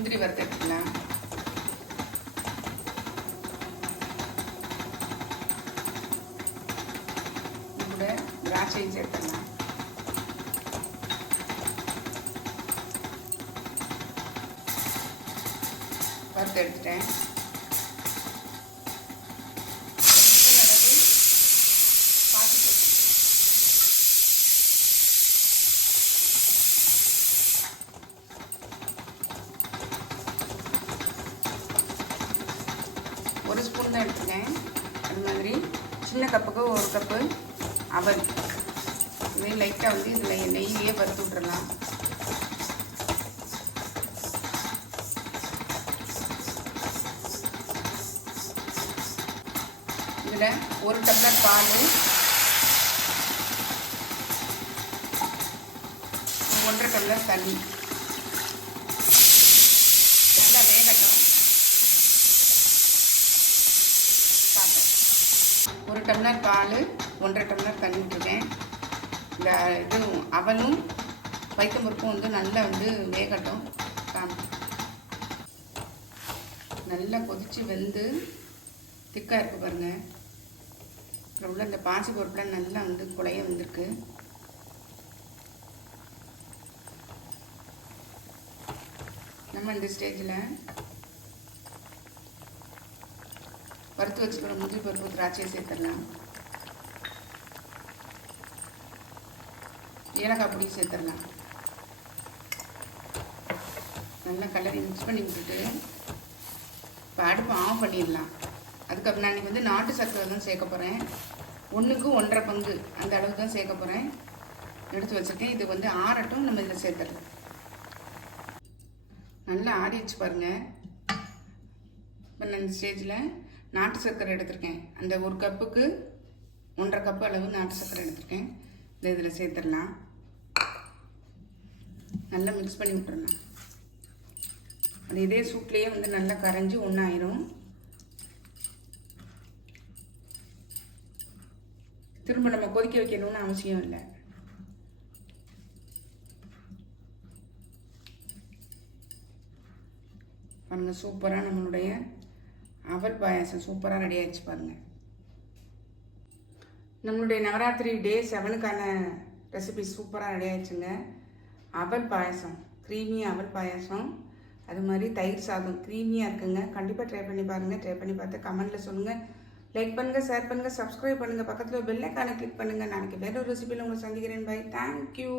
முந்திரி வறுத்து எடுத்துக்கலாம். இது கூட திராட்சையும் சேர்த்துக்கலாம். வறுத்து எடுத்துட்டேன். ஒரு ஸ்பூன் தான் எடுத்துக்கேன். அது மாதிரி சின்ன கப்புக்கு ஒரு கப்பு அவல் இதையும் லைட்டாக வந்து இதில் நெய்யிலேயே வறுத்து விட்றலாம். இதில் 1 டம்ளர் பால், 1.5 டம்ளர் தண்ணி நல்லா வேகட்டும். 1 டம்ளர் பால், 1.5 டம்ளர் தண்ணி விட்டுருக்கேன். இந்த இது அவலும் பைத்தம்பருப்பும் வந்து நல்லா வந்து வேகட்டும். நல்லா கொதித்து வெந்து திக்காக இருக்குது பாருங்கள். அப்புறம் உள்ள இந்த பாசி பருப்புலாம் நல்லா வந்து குழைய வந்திருக்கு. நம்ம இந்த ஸ்டேஜில் வறுத்து வச்சுக்கிற முந்திரி பருப்பு திராட்சையை சேர்த்துடலாம். ஏலக்காய் பொடி சேர்த்துடலாம். நல்லா கலரி மிக்ஸ் பண்ணி விட்டுட்டு இப்போ அடுப்பு ஆஃப் பண்ணிடலாம். அதுக்கப்புறம் நான் இன்றைக்கி வந்து நாட்டு சர்க்கரை தான் சேர்க்க போகிறேன். 1க்கு 1.5 பங்கு அந்த அளவுக்கு தான் சேர்க்க போகிறேன். எடுத்து வச்சுருக்கேன். இது வந்து ஆறட்டும். நம்ம இதில் சேர்த்துடலாம். நல்லா ஆறிடுச்சு பாருங்கள். இப்போ நான் இந்த ஸ்டேஜில் நாட்டு சர்க்கரை எடுத்திருக்கேன். அந்த 1 கப்புக்கு 1.5 கப்பு அளவு நாட்டு சர்க்கரை எடுத்திருக்கேன். இதில் சேர்த்துடலாம். நல்லா மிக்ஸ் பண்ணி விட்டுறலாம். அது இதே சூட்லேயே வந்து நல்லா கரைஞ்சி ஒன்றாயிரும். திரும்ப நம்ம கொதிக்க வைக்கணும்னு அவசியம் இல்லை. பாருங்கள், சூப்பராக நம்மளுடைய அவல் பாயாசம் சூப்பராக ரெடி ஆகிடுச்சு பாருங்கள். நம்மளுடைய நவராத்திரி டே 7க்கான ரெசிபி சூப்பராக ரெடி ஆகிடுச்சுங்க. அவல் பாயாசம், க்ரீமி அவல் பாயாசம், அது மாதிரி தயிர் சாதம் க்ரீமியாக இருக்குங்க. கண்டிப்பாக ட்ரை பண்ணி பாருங்கள். ட்ரை பண்ணி பார்த்து கமெண்ட்டில் சொல்லுங்கள். லைக் பண்ணுங்கள், ஷேர் பண்ணுங்கள், சப்ஸ்கிரைப் பண்ணுங்கள். பக்கத்தில் பெல் ஐகானை கிளிக் பண்ணுங்கள். நாளைக்கு வேறு ஒரு ரெசிபியில் உங்களை சந்திக்கிறேன். பை. தேங்க்யூ.